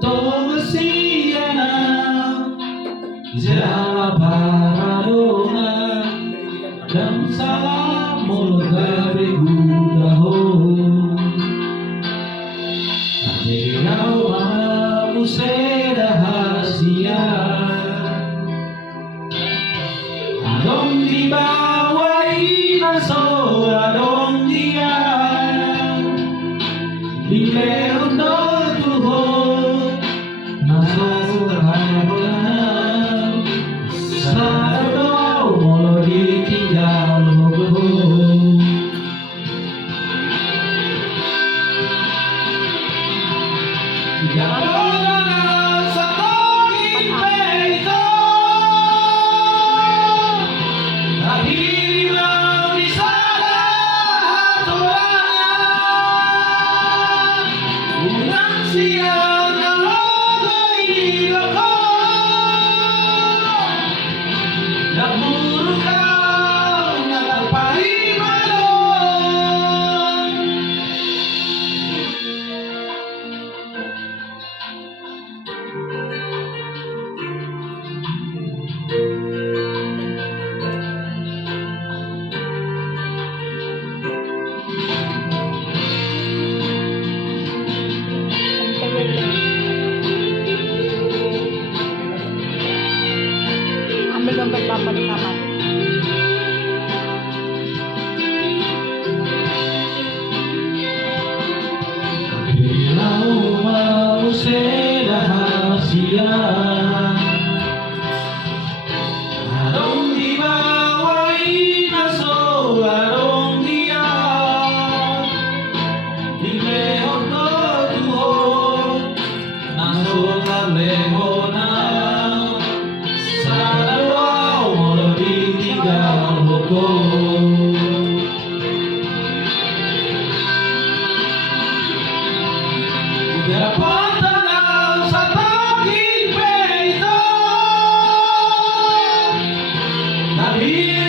Todo siena Jabarona dan salamul dari Budahon Adinau museda hasia Adong di bawah inaso adong dia Di leon Tuhan naso harapan Sarado molo ditinggal mogoh Jangan satu peito Lahir di sana Tuhan Unang siang nalogay ako Naburo ka nagpahimalon Ambil dompet papa di kamar. Bilau mau sedahasia Adong di bawah inaso adong dia Di lehon Tuhan naso kalehona Sa dalaw molo ditinggal mogoh Dapat tanaw sa tanging peito Dahil